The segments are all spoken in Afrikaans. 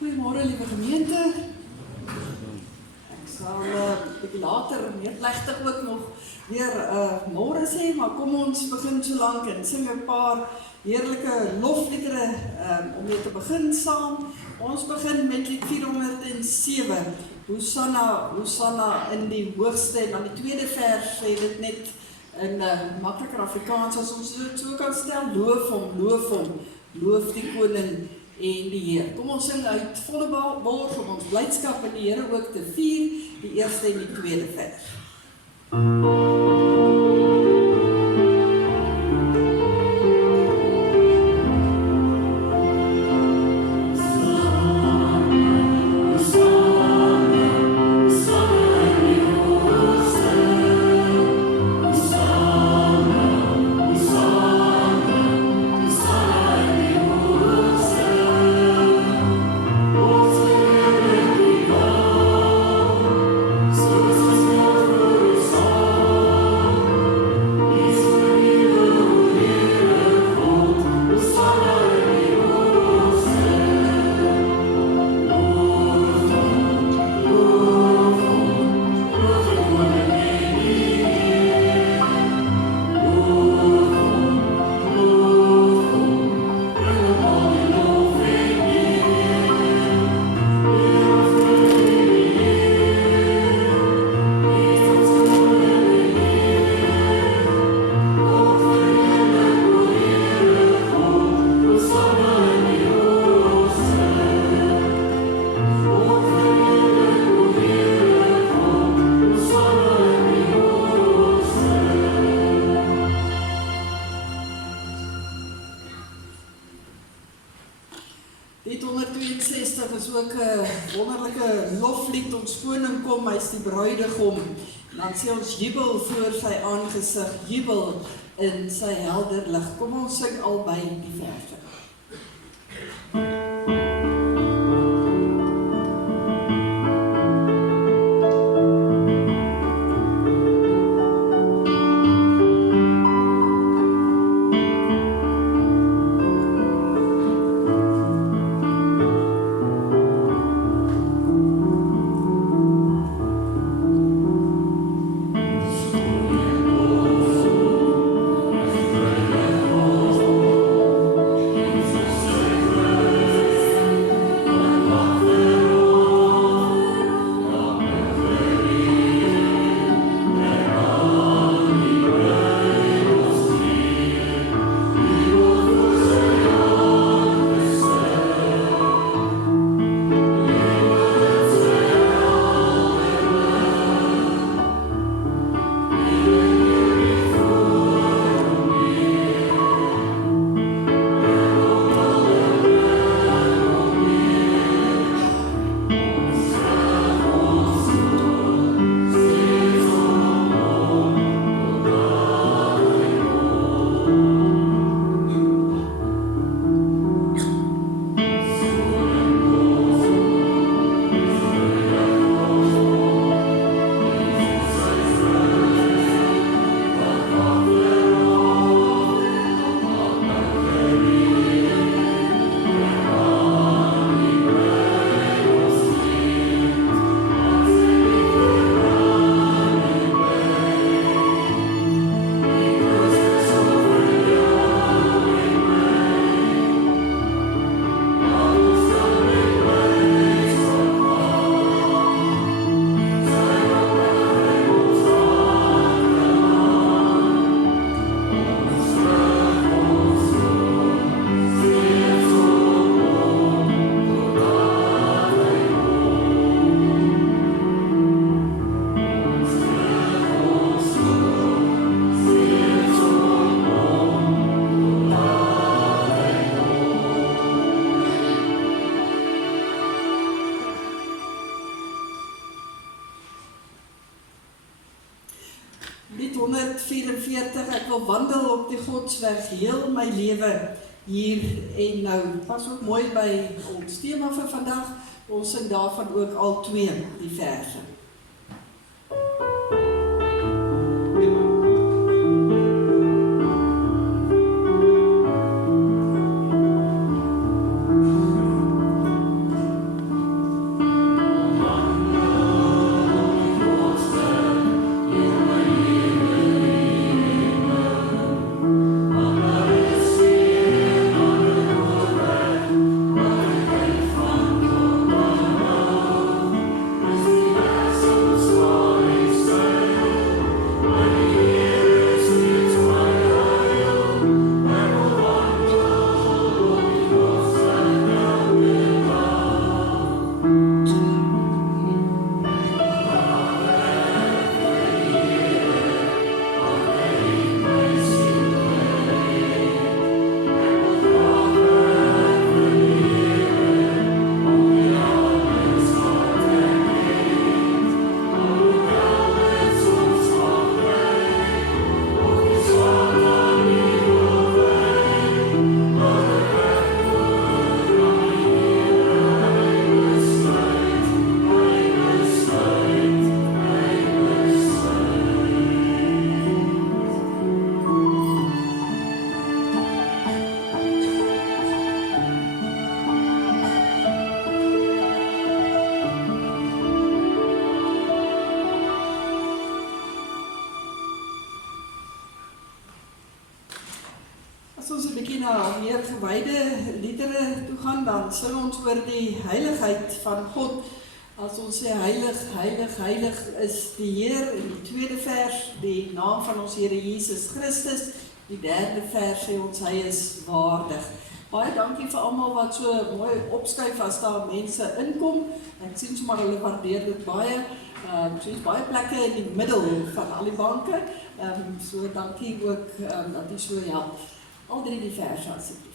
Goeiemôre liewe gemeente. Ek sal 'n bietjie later meer plegtig ook nog weer môre sê, maar kom ons begin so lank en sing 'n paar heerlike lofliedere om weer te begin saam. Ons begin met lied 407. Hosanna, Hosanna in die hoogste, en dan die tweede vers sê dit net in makliker Afrikaans as ons dit so kan stel: loof hom, loof die koning en die Heer. Kom ons sing uit volle borg om ons blydskap in die Here ook te vier, die eerste en die tweede vers. Lied 162 is ook 'n wonderlike loflied, ons koning kom, hy is die bruidegom. En dan sê ons jubel voor sy aangesig, jubel in sy helder lig. Kom ons sing albei die verse. Lied 144, ek wil wandel op die Godsweg heel my lewe hier en nou. Pas ook mooi by ons tema vir vandag, ons sing daarvan ook al twee die verse. na meer gewyde liedere toe gaan, dan sing ons oor die heiligheid van God. As ons sê heilig, heilig, heilig is die Heer, in die tweede vers, die naam van ons Here Jesus Christus, die derde vers sê ons, hy is waardig. Baie dankie vir almal wat so mooi opskuif as daar mense inkom. Ek sien sommer hulle waardeer dit baie. Soos baie plekke in die middel van al die banke. So dankie ook dat jy so help. Al drie die verse asseblief.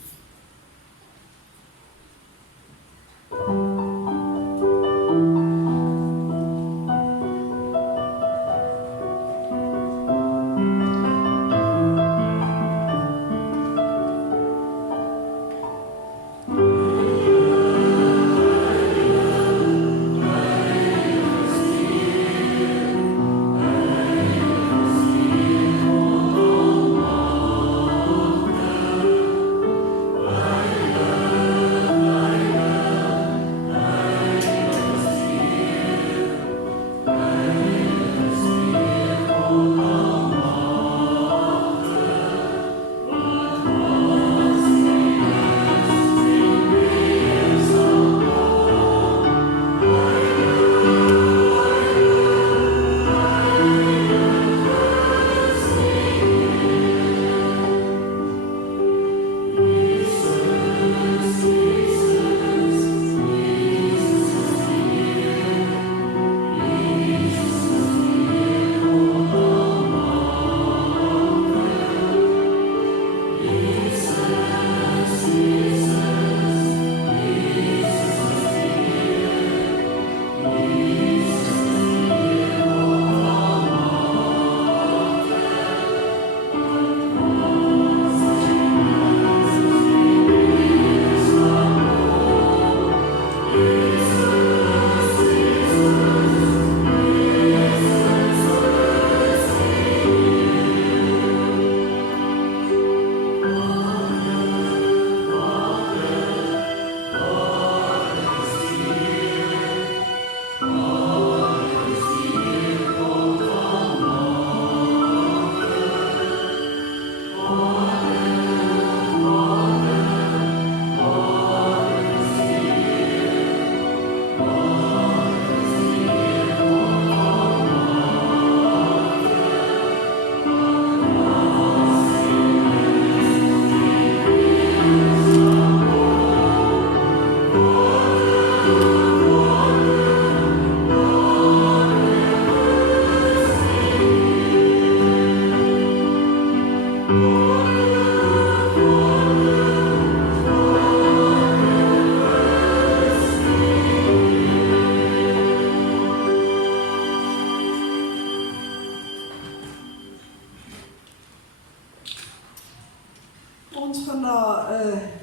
Ons gaan na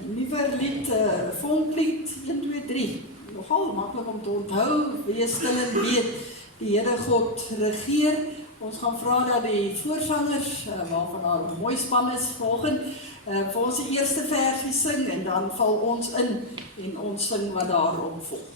liewer lied, vonklied 1, 2, 3. Nogal maklik om te onthou, wees stil en weet, die Here God regeer. Ons gaan vra dat die voorsangers, waarvan daar 'n mooi span is, volgend, vir ons die eerste versie sing en dan val ons in en ons sing wat daarop volg.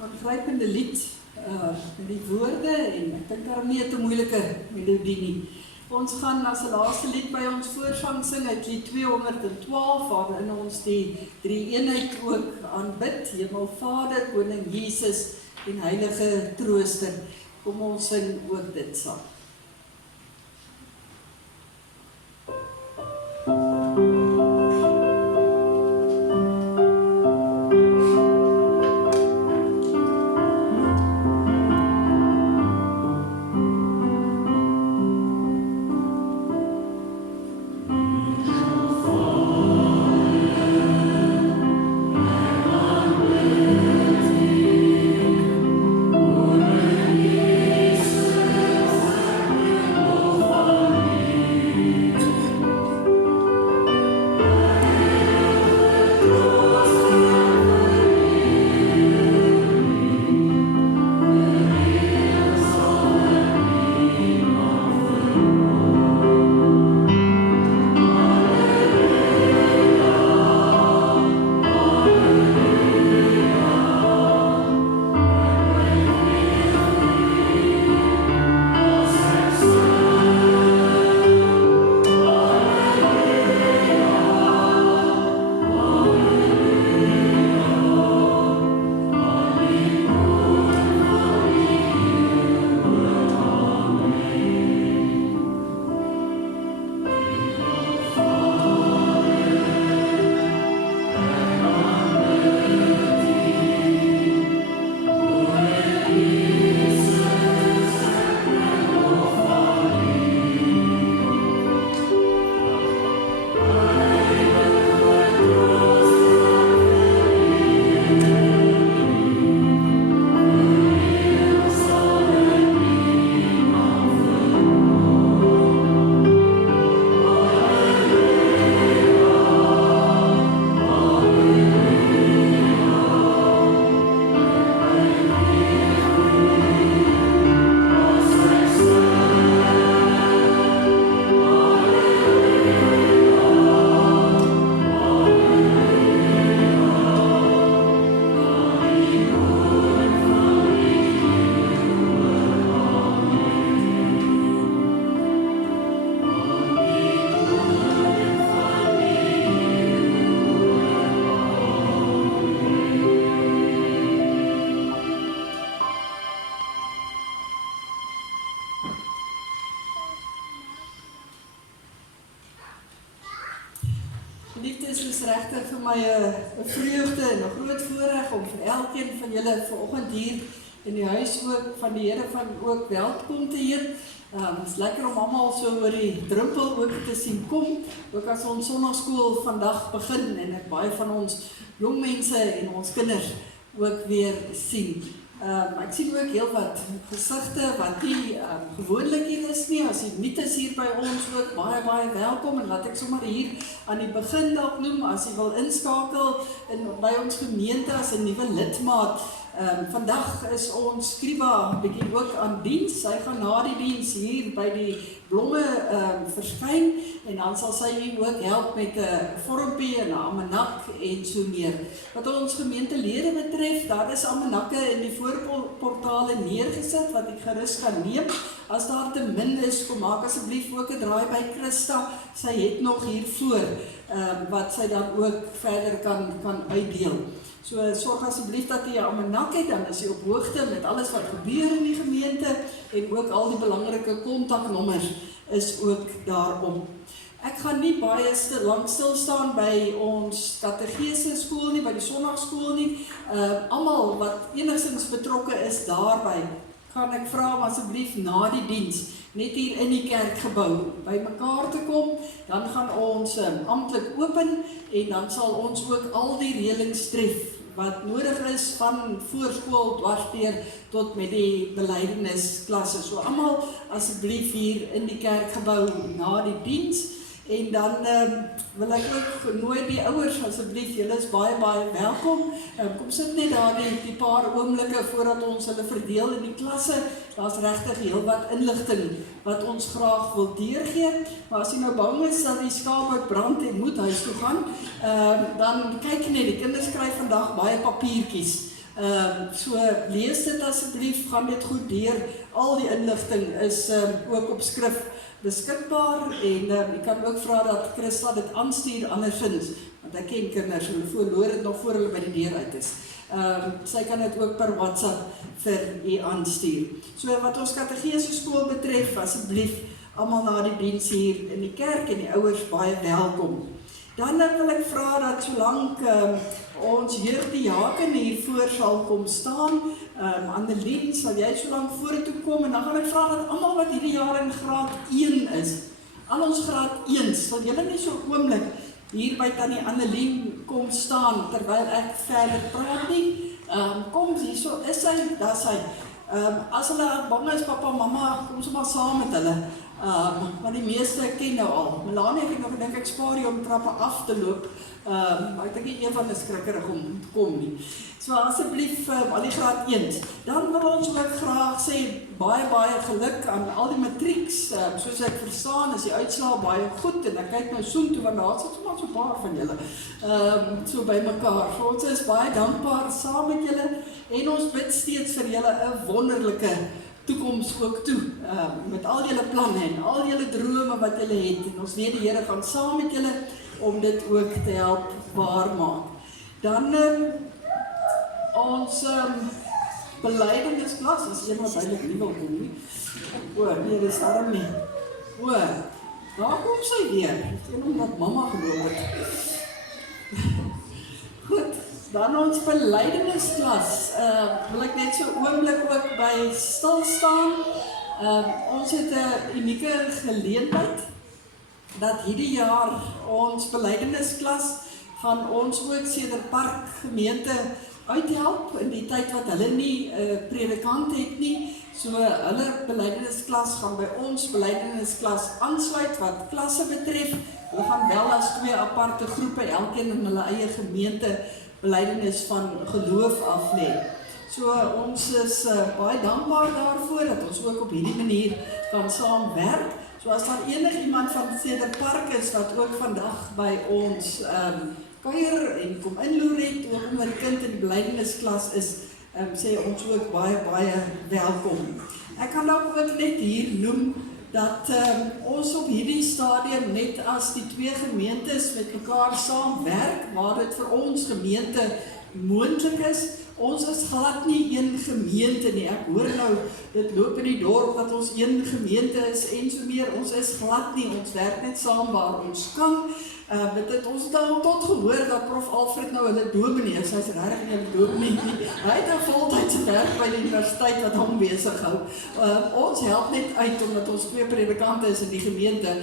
aangrypende lied met die woorde en ek dink daar nie 'n moeilike melodie nie. Ons gaan as 'n laaste lied by ons voorsang sing uit lied 212 waarin ons die drie-eenheid ook aanbid, Hemelvader, Koning Jesus en Heilige Trooster. Kom ons sing ook dit saam. Liefdes is regtig vir my 'n vreugde en 'n groot voorreg om vir elkeen van julle vanoggend hier in die huis ook van die Here van ook welkom te heet. Het is lekker om almal so oor die drempel ook te sien kom, ook as ons sonnaarskool vandag begin en ek baie van ons jong mense en ons kinders ook weer sien. Ek sien ook heel wat gesigte wat nie gewoonlik hier is nie. As jy nuut is hier by ons ook baie welkom en laat ek sommer hier aan die begin dalk noem as jy wil inskakel by ons gemeente as 'n nuwe lidmaat. Vandag is ons Skriba bietjie ook aan diens. Sy gaan na die diens hier by die blomme verskyn en dan sal sy hier ook help met 'n vormpie en 'n almanak en so meer. Wat ons gemeentelede betref, daar is almanakke in die voorportale neergesit wat ek gerus kan neem. As daar te min is, kom maak asseblief ook 'n draai by Christa. Sy het nog hier voor wat sy dan ook verder kan uitdeel. So sorg asseblief dat jy 'n almanak het, dan is jy op hoogte met alles wat gebeur in die gemeente en ook al die belangrike kontaknommers is ook daarop. Ek gaan nie baie lank stil staan by ons kategese skool nie, by die sonnaarskool nie. Almal wat enigstens betrokke is daarby, gaan ek vra om asseblief na die diens net hier in die kerkgebou by mekaar te kom. Dan gaan ons amptelik open en dan sal ons ook al die reëlings tref wat nodig is van voorskool dwarsdeur tot met die belydenisklasse. So almal asseblief hier in die kerkgebou na die diens. En dan wil ek ook nooi die ouers asseblief, julle is baie welkom. Kom sit net daar die paar oomblikke voordat ons hulle verdeel in die klasse. Daar's regtig heel wat inligting wat ons graag wil deurgee. Maar as jy nou bang is dat die skaap uitbrand en moet huis toe gaan, dan kyk net, die kinders skryf vandag baie papiertjies So lees dit asseblief, gaan dit goed deur. Al die inligting is ook op skrif beskikbaar en ek kan ook vra dat Christa dit aanstuur andersins, want ek ken kinders, hulle verloor dit nog voor hulle by die deur uit is. Sy kan dit ook per WhatsApp vir u aanstuur. So wat ons kategese skool betref, asseblief almal na die diens hier in die kerk en die ouers baie welkom. Dan wil ek vra dat solank ons jeugdiaken hier voor sal kom staan, Annelien, sal jy solank vorentoe kom en dan gaan ek vra dat almal wat hierdie jaar in graad 1 is, al ons graad 1, sal julle nie so oomblik hier by tannie Annelien kom staan terwyl ek verder praat nie. Kom, hierso is sy, daar sy. As hulle bang is, papa, mama, kom sommer saam met hulle. Maar die meeste ken nou al. Melanie, ek het nog gedink ek spaar jy om trappe af te loop, maar ek dink nie een van is skrikkerig om kom nie. So asseblief al die graad 1. Dan wil ons ook graag sê baie geluk aan al die matrieks. Soos ek verstaan is die uitslae baie goed en ek kyk nou soontoe want daar sit sommer so 'n paar van julle so by mekaar. So ons is baie dankbaar saam met julle en ons bid steeds vir julle 'n wonderlike toekoms ook toe, met al julle planne en al julle drome wat julle het. En ons weet die Here gaan saam met julle om dit ook te help waarmaak. Dan ons belydensklas, as jy maar duidelik nie wil kom nie. Nee, dis daarom nie. Daar kom sy weer. Dis een omdat mamma geloop het. Goed. Dan ons belydensklas, wil ek net so oomblik ook by stil staan. Ons het 'n unieke geleentheid dat hierdie jaar ons belydensklas gaan ons ook Cederpark gemeente uithelp in die tyd wat hulle nie 'n predikant het nie. So hulle belydensklas gaan by ons belydensklas aansluit wat klasse betref. Hulle gaan wel as 2 aparte groepe, elkeen in hulle eie gemeente belydenis van geloof af lê. So ons is baie dankbaar daarvoor dat ons ook op hierdie manier kan saamwerk. So as daar enigiemand van Cederpark is wat ook vandag by ons kuier en kom inloer het, ook omdat die kind in die belydensklas is, sê ons ook baie welkom. Ek kan ook net hier noem dat ons op hierdie stadium net as die 2 gemeentes met mekaar saamwerk, waar dit vir ons gemeente moontlik is. Ons is glad nie een gemeente nie. Ek hoor nou, dit loop in die dorp dat ons een gemeente is en so meer. Ons is glad nie, ons werk net saam waar ons kan. Ons het al tot gehoor dat prof Alfred nou hulle dominee, sy is regtig nie 'n dominee nie. Hy het 'n voltydse werk by die universiteit wat hom besig hou. Ons help net uit omdat ons 2 predikante is in die gemeente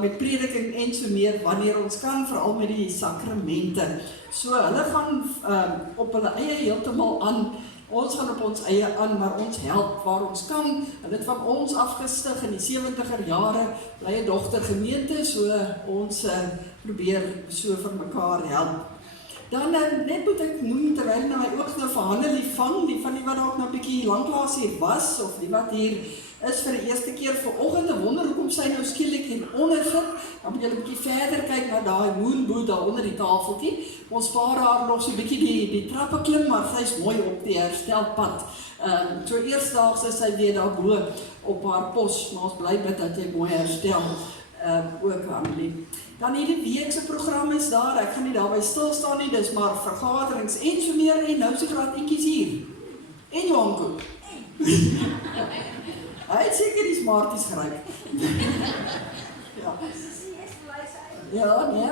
met prediking en so meer wanneer ons kan, veral met die sakramente. So hulle gaan op hulle eie heeltemal aan. Ons gaan op ons eie aan, maar ons help waar ons kan. Hulle het van ons afgestig in die 70er jare, bly 'n dogtergemeente, so ons probeer so vir mekaar help. Dan net moet ek noem, terwyl nou my oog nou vir Hannelie vang, die van die wat dalk nou 'n bietjie lanklaas hier was, of die wat hier is vir die eerste keer vanoggend, wonder hoekom sy nou skielik hier onder sit. Dan moet jy 'n bietjie verder kyk na daai moonboot daar onder die tafeltjie. Ons spaar haar nog so 'n bietjie die trappe klim, maar sy is mooi op die herstelpad. So eersdaags is sy weer daar bo op haar pos, maar ons bly bid dat jy mooi herstel ook Hannelie. Dan hierdie week se program is daar, ek gaan nie daarby stil staan nie, dis maar vergaderings en so meer, en nou se graad eentjies hier. En Johanko. Hy het seker die smarties geryk. Ja, nee.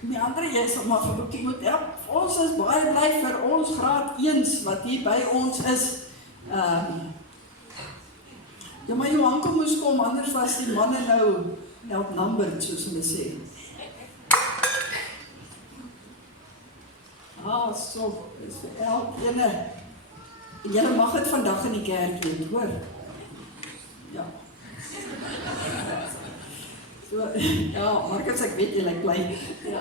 Die ander jy sal maar vir boekie moet help. Ons is baie bly vir ons graad 1 wat hier by ons is. Ja, maar Johanko moes kom, anders was die manne nou outnumbered, soos hulle sê. So, is vir elkene. Julle mag dit vandag in die kerk doen, hoor? Ja. So, ja, Marcus, ek weet julle bly. Ja.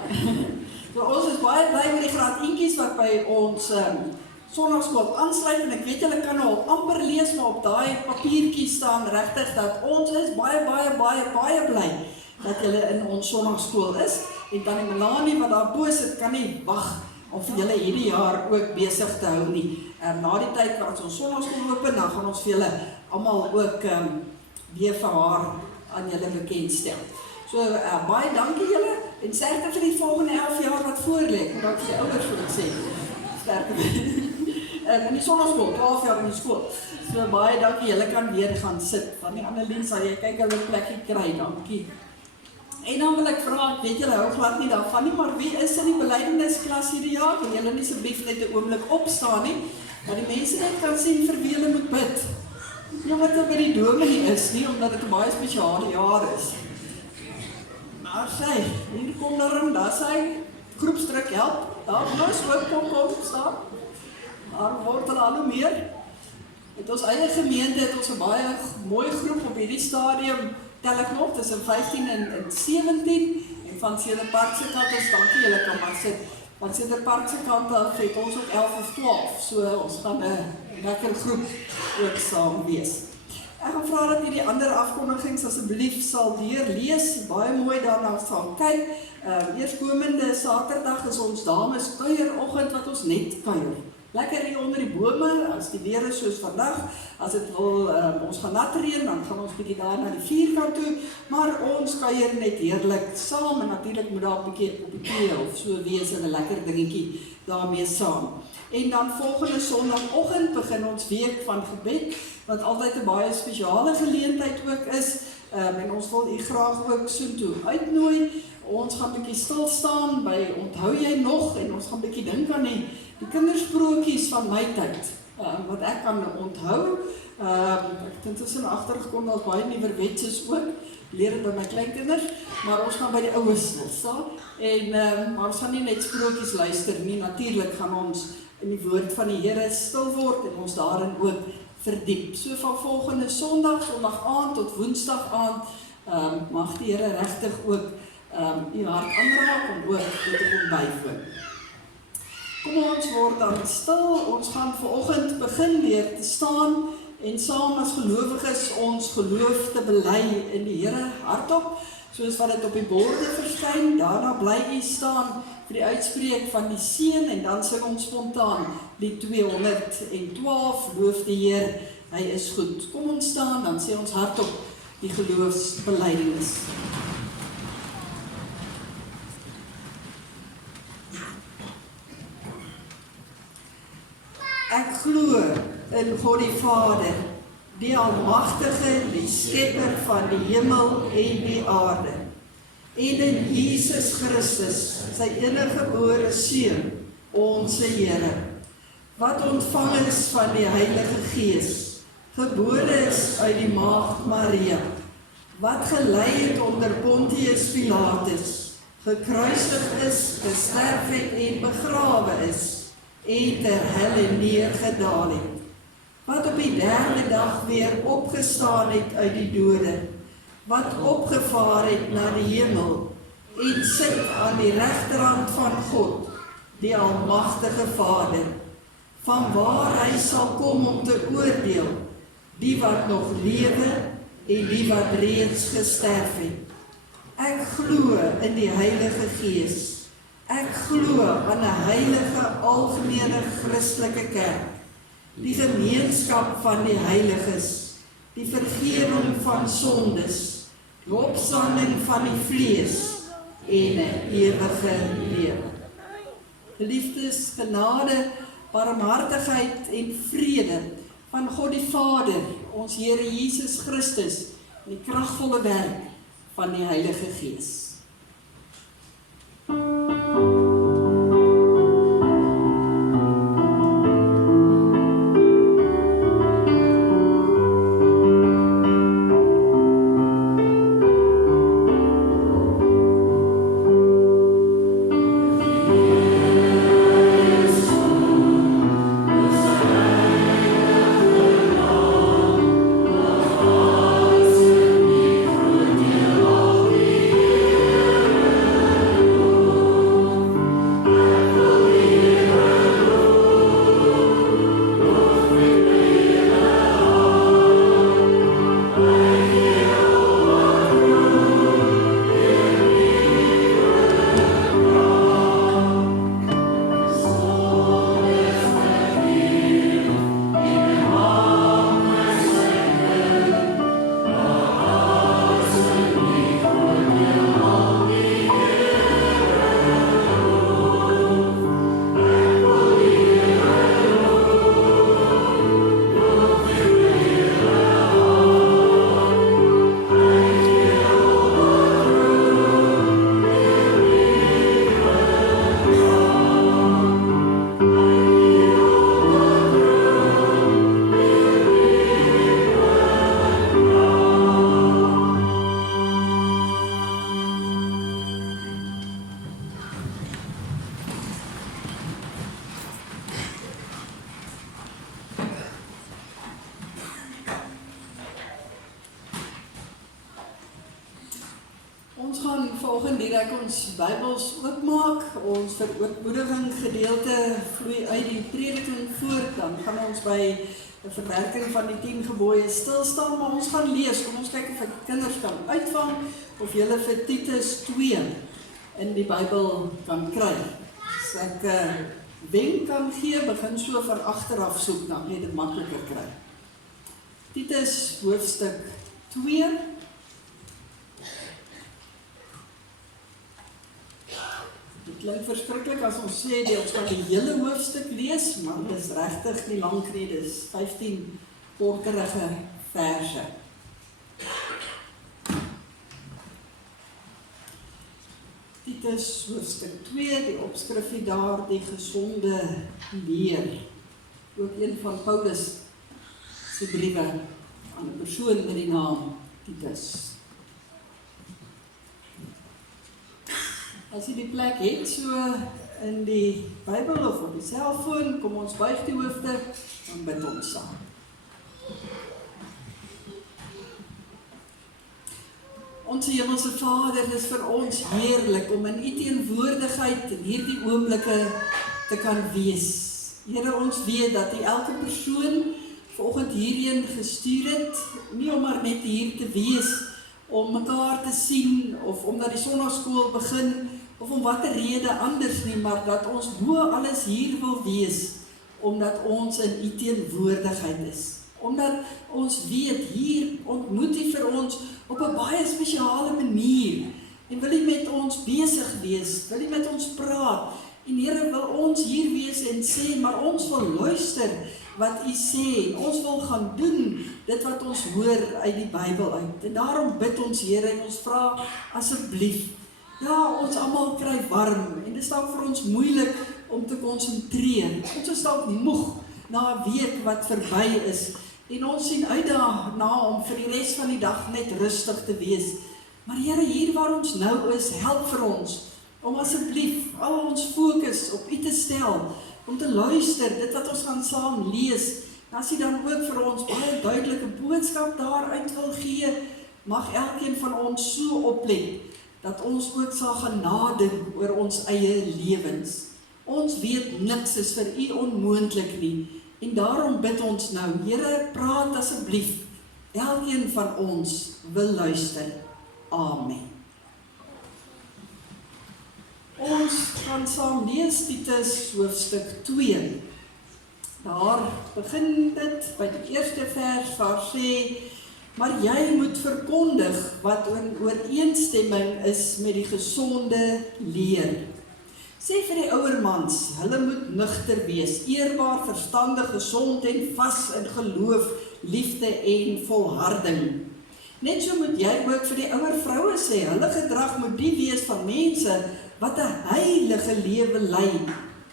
So, ons is baie bly met die graad 1tjies wat by ons Sondagskool aansluit, en ek weet julle kan nou al amper lees, maar op daai papiertjie staan regtig dat ons is baie bly dat julle in ons Sondagskool is. En tannie Melanie wat daar bo sit kan nie wag om vir julle hierdie jaar ook besig te hou nie. Na die tyd wat ons sonnaskool open, dan gaan ons vir julle almal ook weer vir haar aan julle bekendstel. So, baie dankie julle, en sterkte vir die volgende 11 jaar wat voorlê, moet ek vir die ouers vir ek sê. Sterkte in die sonnaskool, 12 jaar in die skool. So, baie dankie, julle kan weer gaan sit. Van die Annelien sal jy kyk hulle plekkie kry, dankie. En dan wil ek vra, ek weet julle hou glad nie daarvan nie, maar wie is in die belydennisklas hierdie jaar? Kan julle nie asseblief net 'n oomblik opstaan nie, dat die mense net kan sien vir wie hulle moet bid. Nie omdat hulle by die dominee is nie, omdat dit 'n baie spesiale jaar is. Maar sy, hier kom daar sy, groepsdruk help, daar is ook kom staan. Maar word hulle al hoe meer. Met ons eie gemeente het ons 'n baie mooi groep op hierdie stadium, tel ek nog, tussen 15 en 17, en van Cederpark se kant is, dankie, julle kan maar sit, van Cederpark se kant af het ons ook 11 of 12, so ons gaan 'n lekker groep ook saam wees. Ek gaan vra dat jy die ander afkondigings asseblief sal deurlees, baie mooi daarna sal kyk. Eerskomende Saterdag is ons dames kuieroggend wat ons net kuier. Lekker hier onder die bome, as die weer is soos vandag, as dit wil, ons gaan nat reën, dan gaan ons bietjie daar na die vierkant toe, maar ons kuier net heerlik saam, en natuurlik moet daar 'n bietjie op die tee of so wees, en 'n lekker dingetjie daarmee saam. En dan volgende Sondagoggend begin ons week van gebed, wat altyd 'n baie spesiale geleentheid ook is, en ons wil u graag ook soontoe uitnooi. Ons gaan bietjie stil staan by onthou jy nog, en ons gaan bietjie dink aan die kindersprokies van my tyd, wat ek kan onthou. Ek het intussen agtergekom dat baie nuwerwetses ook, leer dit by my kleinkinders, maar ons gaan by die oues stil staan, en maar ons gaan nie net sprokies luister nie, natuurlik gaan ons in die woord van die Here stil word, en ons daarin ook verdiep. So van volgende Sondag aand tot Woensdag aand, mag die Here regtig ook u hart aanraak, om ook dit te kon bywoon. Kom ons word dan stil, ons gaan vanoggend begin weer te staan en saam as gelowiges ons geloof te bely in die Here hardop, soos wat dit op die borde verskyn. Daarna bly u staan vir die uitspreek van die seën, en dan sing ons spontaan die 212, loof die Heer, hy is goed. Kom ons staan, dan sê ons hardop die geloofsbelydenis. Ek glo in God die Vader, die Almagtige, die Skepper van die hemel en die aarde, en in Jesus Christus, sy eniggebore Seun, onze Here, wat ontvang is van die Heilige Gees, gebore is uit die Maagd Maria, wat gelei het onder Pontius Pilatus, gekruisig is, gesterf het en begrawe is, en ter helle neergedaal het, wat op die 3de dag weer opgestaan het uit die dode, wat opgevaar het na die hemel, en sit aan die regterhand van God, die Almagtige Vader, van waar hy sal kom om te oordeel, die wat nog lewe en die wat reeds gesterf het. Ek glo in die Heilige Gees. Ek glo aan 'n heilige algemene Christelike kerk, die gemeenskap van die heiliges, die vergifnis van sondes, die opstanding van die vlees en 'n ewige lewe. Geliefdes, genade, barmhartigheid en vrede van God die Vader, ons Here Jesus Christus, en die kragvolle werk van die Heilige Gees. vanoggend direk ons Bybels oopmaak, ons verootmoediging gedeelte vloei uit die prediking voort, dan gaan ons by die verwerking van die 10 gebooie stilstaan, maar ons gaan lees, kom ons kyk of ek kinders kan uitvang, of julle vir Titus 2 in die Bybel kan kry. As ek wenk kan gee, begin so van agteraf soek, dan net dit makliker kry. Titus hoofstuk 2. Dit klink verskriklik as ons sê, ons kan die hele hoofstuk lees, maar dit is regtig nie lank nie, dit is 15 korterige verse. Titus hoofstuk 2, die opskrifie daar, die gesonde leer. Ook een van Paulus se briewe aan 'n persoon met die naam Titus. As jy die plek het, so in die Bybel of op die selfoon, kom ons buig die hoofde, dan bid ons saam. Onse Hemelse Vader, dit is vir ons heerlik om in U teenwoordigheid in hierdie oomblikke te kan wees. Here, ons weet dat U elke persoon vanoggend hierheen gestuur het, nie om maar net hier te wees, om mekaar te sien, of omdat die sonnaarskool begin, of om watter rede anders nie, maar dat ons bo alles hier wil wees, omdat ons in U teenwoordigheid is. Omdat ons weet, hier ontmoet U vir ons op 'n baie spesiale manier, en wil U met ons besig wees, wil U met ons praat, en Here, wil ons hier wees en sê, maar ons wil luister wat U sê, ons wil gaan doen dit wat ons hoor uit die Bybel uit, en daarom bid ons Here, en ons vra asseblief, ja, ons almal kry warm, en dit is dalk vir ons moeilik om te konsentreer, ons is dalk moeg na 'n week wat verby is, en ons sien uit daarna om vir die res van die dag net rustig te wees, maar Here, hier waar ons nou is, help vir ons, om asseblief al ons fokus op U te stel, om te luister, dit wat ons gaan saam lees, en as U dan ook vir ons baie duidelike boodskap daaruit wil gee, mag elkeen van ons so oplet, dat ons ook sal gaan nadink oor ons eie lewens. Ons weet niks is vir U onmoontlik nie, en daarom bid ons nou, Here, praat asseblief, elkeen van ons wil luister. Amen. Ons gaan saam lees Titus hoofstuk 2. Daar begin dit by die eerste vers waar sê, maar jy moet verkondig wat in ooreenstemming is met die gesonde leer. Sê vir die ouer mans, hulle moet nugter wees, eerbaar, verstandig, gesond en vas in geloof, liefde en volharding. Net so moet jy ook vir die ouer vroue sê, hulle gedrag moet die wees van mense wat 'n heilige lewe lei.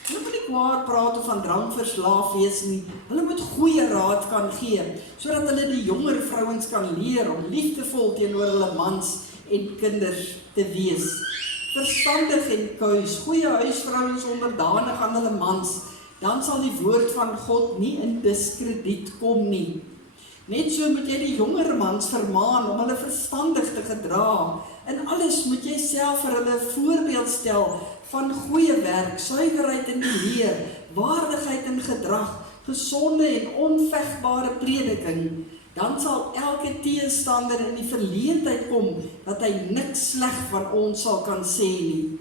Hulle moet nie kwaad praat of van drank verslaaf wees nie. Hulle moet goeie raad kan gee, sodat hulle die jonger vrouens kan leer om liefdevol teenoor hulle mans en kinders te wees. Verstandig en kuis, goeie huisvrouens onderdanig aan hulle mans, dan sal die woord van God nie in diskrediet kom nie. Net so moet jy die jonger mans vermaan om hulle verstandig te gedra. In alles moet jy self vir hulle voorbeeld stel van goeie werk, suiwerheid in die leer, waardigheid in gedrag, gesonde en onvegbare prediking. Dan sal elke teestander in die verleentheid kom dat hy niks sleg van ons sal kan sê nie.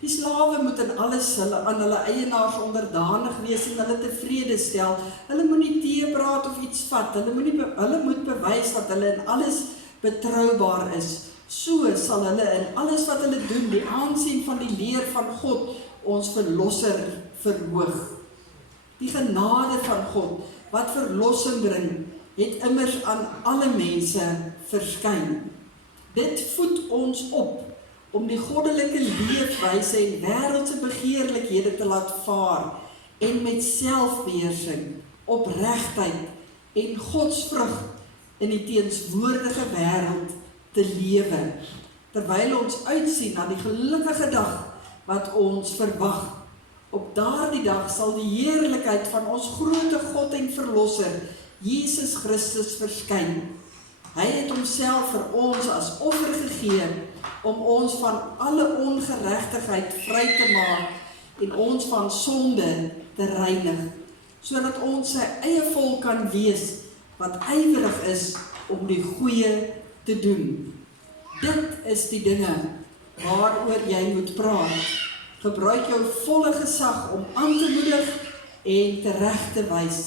Die slawe moet in alles aan hulle eienaars onderdanig wees en hulle tevrede stel. Hulle moet nie teepraat of iets vat. Hulle moet bewys dat hulle in alles betroubaar is. So sal hulle in alles wat hulle doen, die aansien van die leer van God, ons verlosser verhoog. Die genade van God, wat verlossing bring, het immers aan alle mense verskyn. Dit voed ons op, om die goddelike leefwyse en wêreldse begeerlikhede te laat vaar, en met selfbeheersing, opregtheid en godsvrug in die teenswoordige wêreld te lewe, terwyl ons uitsien na die gelukkige dag wat ons verwag. Op daardie dag sal die heerlikheid van ons groote God en Verlosser, Jesus Christus, verskyn. Hy het homself vir ons as offer gegee, om ons van alle ongeregtigheid vry te maak en ons van sonde te reinig, sodat ons sy eie volk kan wees wat ywerig is om die goeie te doen. Dit is die dinge waaroor jy moet praat. Gebruik jou volle gesag om aan te moedig en tereg te wys.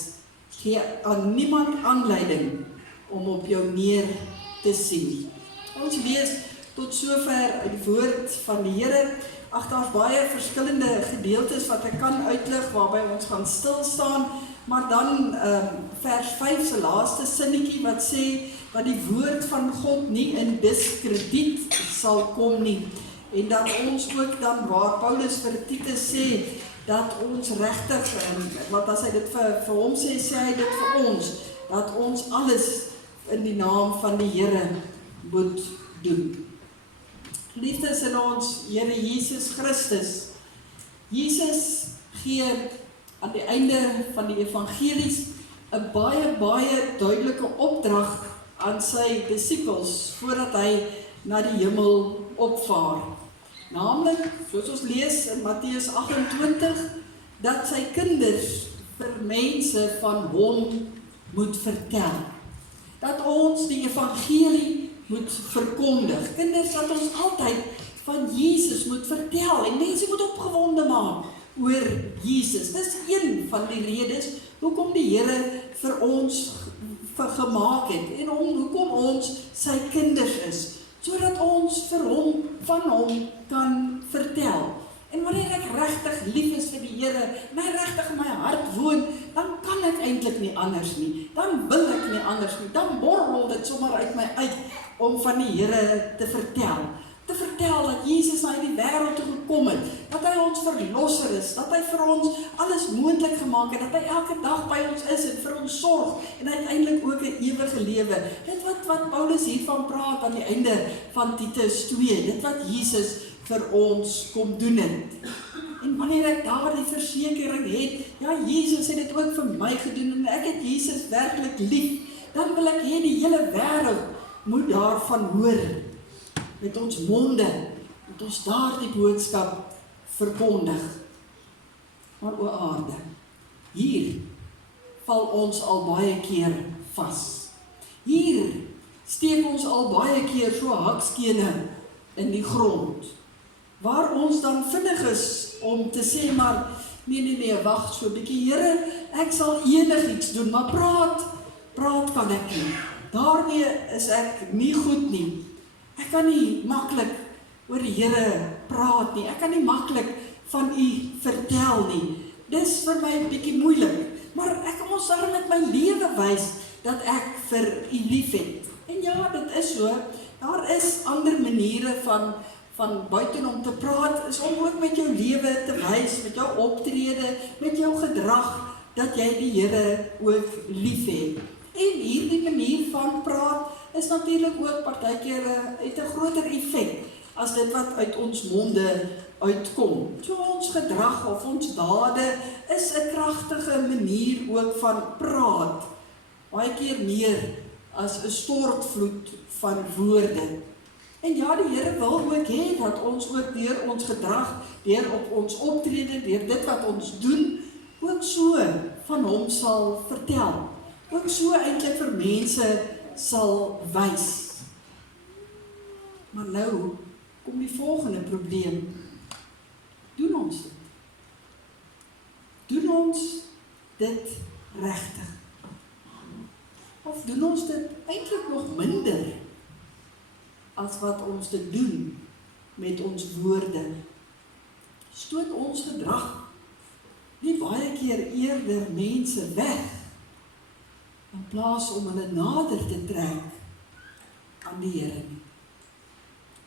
Gee aan niemand aanleiding om op jou neer te sien. Ons lees tot sover uit die woord van die Here. Daar's baie verskillende gedeeltes wat ek kan uitlig waarby ons gaan stil staan, maar dan vers 5 se laaste sinnetjie wat sê dat die woord van God nie in diskrediet sal kom nie. En dat ons ook dan waar Paulus vir Titus sê dat ons regtig, want as hy dit vir hom sê, sê hy dit vir ons, dat ons alles in die naam van die Here moet doen. Liefdes in ons Here Jesus Christus. Jesus gee aan die einde van die evangelies 'n baie duidelike opdrag aan sy disippels voordat hy na die hemel opvaar. Naamlik, soos ons lees in Matteus 28, dat sy kinders vir mense van hom moet vertel. Dat ons die evangelie moet verkondig. Kinders, dat ons altyd van Jesus moet vertel en mense moet opgewonde maak oor Jesus. Dis een van die redes hoekom die Here vir ons gemaak het en hoekom ons sy kinders is, sodat ons van hom kan vertel. En wanneer ek regtig lief is vir die Here, en hy regtig in my hart woon, dan kan ek eintlik nie anders nie. Dan wil ek nie anders nie. Dan borrel dit sommer uit my uit om van die Here te vertel. Te vertel dat Jesus na die wêreld toe gekom het, dat hy ons verlosser is, dat hy vir ons alles moontlik gemaak het, dat hy elke dag by ons is en vir ons sorg en uiteindelik ook 'n ewige lewe. Dit wat Paulus hiervan praat aan die einde van Titus 2, dit wat Jesus vir ons kom doen het. En wanneer ek daardie versekering het, ja, Jesus het dit ook vir my gedoen en ek het Jesus werklik lief, dan wil ek hê die hele wêreld moet daarvan hoor. Met ons monde, moet ons daardie boodskap verkondig. Maar o aarde, hier val ons al baie keer vas. Hier steek ons al baie keer so hakskene in die grond, waar ons dan vinnig is om te sê, maar nee, wag so 'n bietjie, Here, ek sal enigiets doen, maar praat kan ek nie. Daarmee is ek nie goed nie. Ek kan nie maklik oor die Here praat nie. Ek kan nie maklik van U vertel nie. Dis vir my 'n bietjie moeilik. Maar ek kan ons daarom met my lewe wys dat ek vir U liefhet. En ja, dit is so. Daar is ander maniere van buiten om te praat, is om ook met jou lewe te wys, met jou optrede, met jou gedrag, dat jy die Here ook liefhet. En hierdie manier van praat is natuurlik ook partykeer het 'n groter effek as dit wat uit ons monde uitkom. So ons gedrag of ons dade is 'n kragtige manier ook van praat. Baie keer meer as 'n stortvloed van woorde. En ja, die Here wil ook hê dat ons ook deur ons gedrag, deur op ons optrede, deur dit wat ons doen, ook so van hom sal vertel. Ook so eintlik vir mense sal wys. Maar nou kom die volgende probleem. Doen ons dit? Doen ons dit regtig? Of doen ons dit eintlik nog minder as wat ons dit doen met ons woorde? Stoot ons gedrag nie baie keer eerder mense weg in plaas om hulle nader te trek aan die Here nie?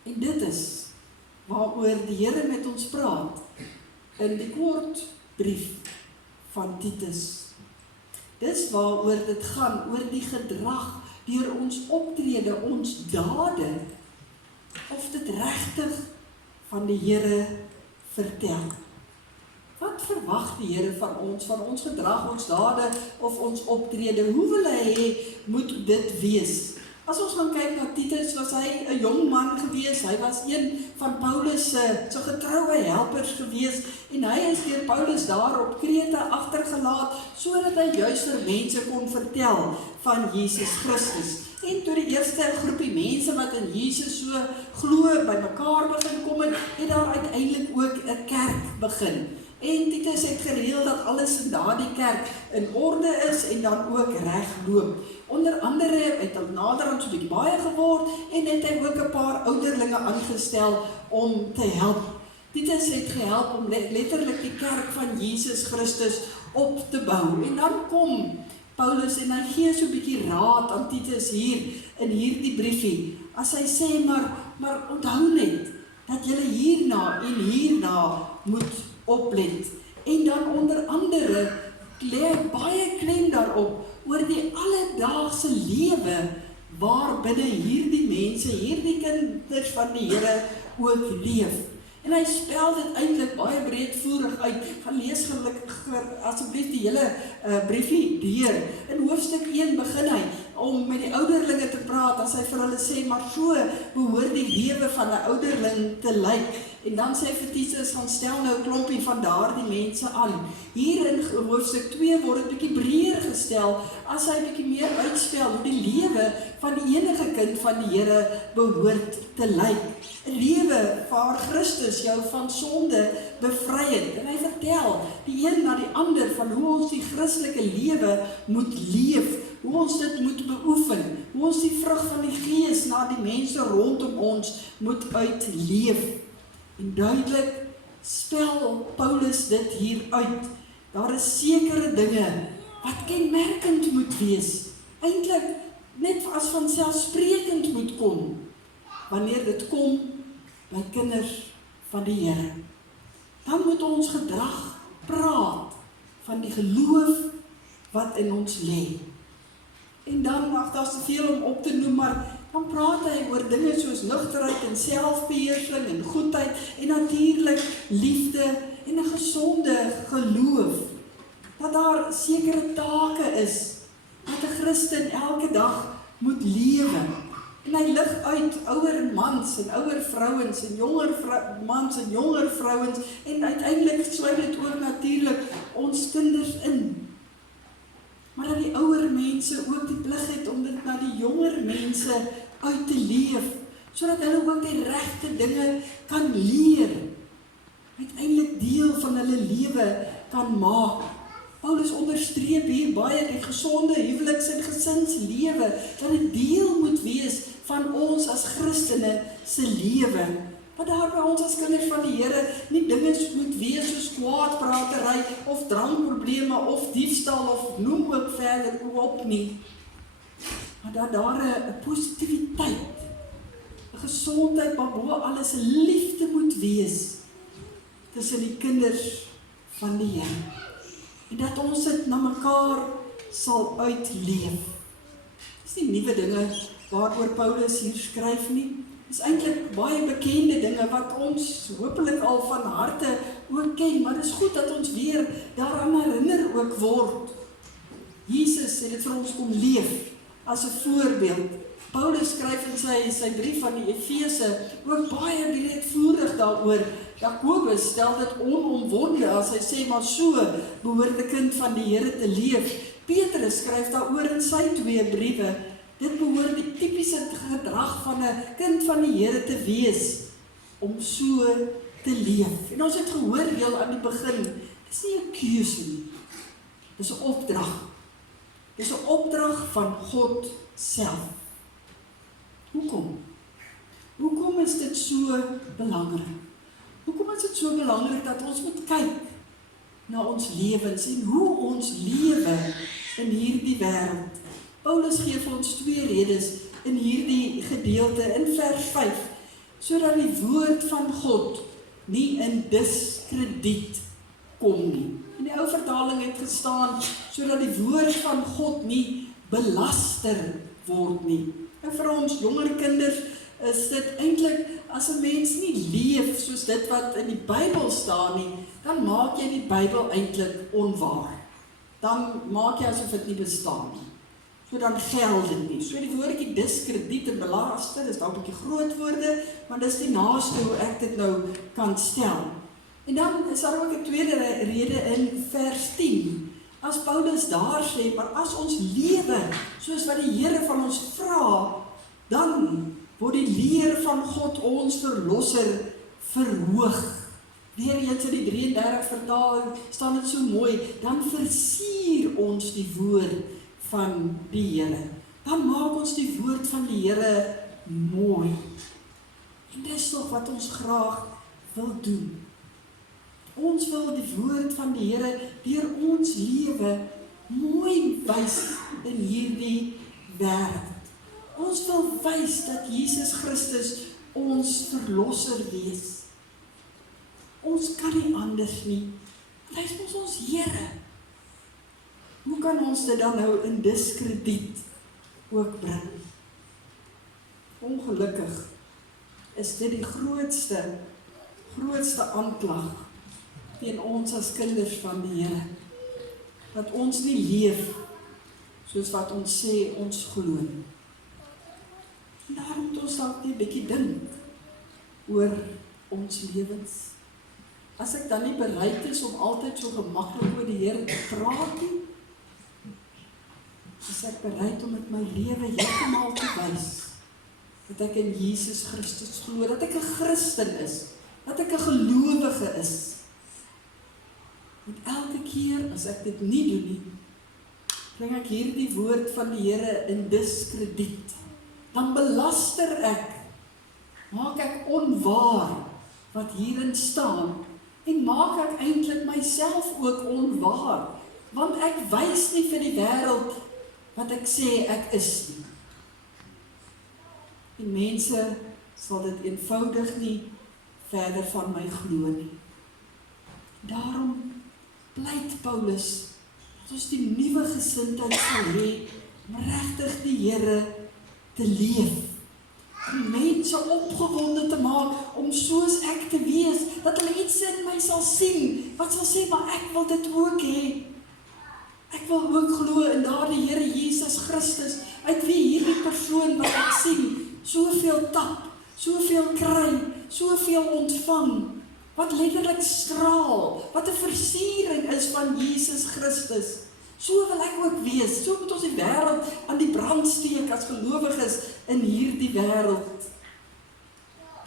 En dit is waaroor die Here met ons praat in die kort brief van Titus. Dis waaroor dit gaan, oor die gedrag, deur ons optrede, ons dade, of dit regtig van die Here vertel. Wat verwag die Here van ons gedrag, ons dade of ons optrede? Hoe wil hy hê moet dit wees As ons gaan kyk na Titus, was hy 'n jong man gewees, hy was een van Paulus se getroue helpers gewees, en hy is deur Paulus daar op Krete agtergelaat, sodat hy juis vir mense kon vertel van Jesus Christus. En toe die eerste groepie mense wat in Jesus so glo by mekaar begin kom het daar uiteindelik ook 'n kerk begin. En Titus het gereël dat alles in daardie kerk in orde is en dan ook reg loop. Onder andere het hy naderhand so 'n bietjie baie geword en het hy ook 'n paar ouderlinge aangestel om te help. Titus het gehelp om letterlik die kerk van Jesus Christus op te bou. En dan kom Paulus en hy gee so 'n bietjie raad aan Titus hier in hierdie briefie. As hy sê, maar onthou net dat julle hierna en hierna moet oplet. En dan onder andere lê hy baie klem daarop oor die alledaagse lewe waar binne hierdie mense, hierdie kinders van die Here ook leef. En hy spel dit eintlik baie breedvoerig uit. Gaan lees asseblief die hele briefie deur. In hoofstuk 1 begin hy om met die ouderlinge te praat, as hy vir hulle sê, maar so behoort die lewe van 'n ouderling te lyk. En dan sê vir Titus, gaan stel nou 'n klompie van daardie mense aan. Hier in hoofstuk 2 word dit bietjie breër gestel, as hy bietjie meer uitspel hoe die lewe van die enige kind van die Here behoort te lyk. 'n Lewe waar Christus jou van sonde bevry het. En hy vertel die een na die ander van hoe ons die Christelike lewe moet leef, hoe ons dit moet beoefen, hoe ons die vrug van die Gees na die mense rondom ons moet uitleef. En duidelik spel Paulus dit hier uit. Daar is sekere dinge wat kenmerkend moet wees, eintlik net as vanselfsprekend moet kom, wanneer dit kom by kinders van die Here. Dan moet ons gedrag praat van die geloof wat in ons lê. En dan mag daar soveel om op te noem, maar dan praat hy oor dinge soos nugterheid en selfbeheersing en goedheid en natuurlik liefde en 'n gesonde geloof. Dat daar sekere take is wat 'n Christen elke dag moet lewe. En hy lig uit ouer mans en ouer vrouens en jonger mans en jonger vrouens en uiteindelik sluit dit ook natuurlik ons kinders in. Maar dat die ouer mense ook die plig het om dit na die jonger mense uit te leef, sodat hulle ook die regte dinge kan leer, uiteindelik deel van hulle lewe kan maak. Paulus onderstreep hier baie die gesonde huweliks- en gesinslewe, dat dit deel moet wees van ons as Christene se lewe. Maar daar by ons as kinders van die Here nie dinge moet wees soos kwaadpratery of drankprobleme of diefstal of noem ook verder op nie. Maar dat daar 'n positiwiteit, 'n gesondheid, maar bo alles 'n liefde moet wees tussen die kinders van die Here. En dat ons dit na mekaar sal uitleef. Dis nie nuwe dinge waaroor Paulus hier skryf nie. Dis eintlik baie bekende dinge wat ons hopelik al van harte ook ken, maar dis goed dat ons weer daaraan herinner ook word. Jesus het dit vir ons kom leef as 'n voorbeeld. Paulus skryf in sy brief aan die Efese ook baie breedvoerig daaroor. Jakobus stel dit onomwonde as hy sê, maar so behoort 'n kind van die Here te leef. Petrus skryf daaroor in sy 2 briewe. Dit behoort die tipiese gedrag van 'n kind van die Here te wees, om so te leef. En ons het gehoor heel aan die begin, dis nie 'n keuse nie, dis 'n opdrag. Dis 'n opdrag van God self. Hoekom? Hoekom is dit so belangrik? Hoekom is dit so belangrik dat ons moet kyk na ons lewens en hoe ons lewe in hierdie wêreld? Paulus gee vir ons 2 redes in hierdie gedeelte in vers 5, sodat die woord van God nie in diskrediet kom nie. In die ou vertaling het gestaan, sodat die woord van God nie belaster word nie. En vir ons jonger kinders is dit eintlik, as 'n mens nie leef soos dit wat in die Bybel staan nie, dan maak jy die Bybel eintlik onwaar. Dan maak jy asof dit nie bestaan nie. so dan geld dit nie. So die woordjie diskrediet en belaster, is dalk 'n bietjie groot woorde, maar dis die naaste hoe ek dit nou kan stel. En dan is daar ook 'n tweede rede in vers 10. As Paulus daar sê, maar as ons lewe, soos wat die Here van ons vra, dan word die leer van God ons verlosser verhoog. Weereens in die 33 vertaling staan dit so mooi, dan versier ons die woord van die Here. Dan maak ons die woord van die Here mooi. En dis tog wat ons graag wil doen. Ons wil die woord van die Here deur ons lewe mooi wys in hierdie wêreld. Ons wil wys dat Jesus Christus ons verlosser wees. Ons kan nie anders nie. Hy is mos ons Here. Hoe kan ons dit dan nou in diskrediet ook bring? Ongelukkig is dit die grootste aanklag teen ons as kinders van die Here. Dat ons nie leef soos wat ons sê ons glo. En daarom moet ons dalk net 'n bietjie dink oor ons lewens. As ek dan nie bereid is om altyd so gemaklik oor die Here te praat nie, is ek bereid om met my lewe heeltemal te wys dat ek in Jesus Christus glo, dat ek 'n Christen is, dat ek 'n gelowige is. En elke keer as ek dit nie doen nie, bring ek hierdie woord van die Here in diskrediet. Dan belaster ek, maak ek onwaar wat hierin staan, en maak ek eintlik myself ook onwaar, want ek wys nie vir die wêreld wat ek sê ek is nie. Die mense sal dit eenvoudig nie verder van my glo nie. Daarom pleit Paulus dat ons die nuwe gesindheid sal hê om regtig die Here te leef. Om mense opgewonde te maak om soos ek te wees, dat hulle iets in my sal sien, wat sal sê, maar ek wil dit ook hê. Ek wil ook glo in daardie Here Jesus Christus, uit wie hierdie persoon wat ek sien, soveel tap, soveel kry, soveel ontvang, wat letterlik straal, wat 'n versiering is van Jesus Christus. So wil ek ook wees, so moet ons die wêreld aan die brand steek as gelowiges in hierdie wêreld.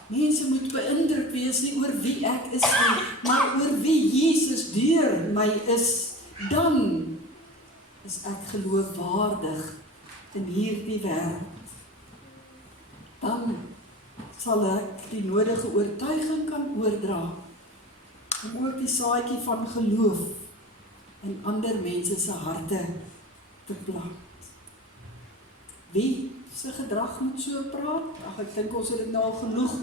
Mense moet beïndruk wees nie oor wie ek is nie, maar oor wie Jesus deur my is. Dan is ek geloofwaardig in hierdie wêreld. Dan sal ek die nodige oortuiging kan oordra, om ook die saadjie van geloof in ander mense se harte te plant. Wie se gedrag moet so praat? Ag, ek dink ons het dit nou al genoeg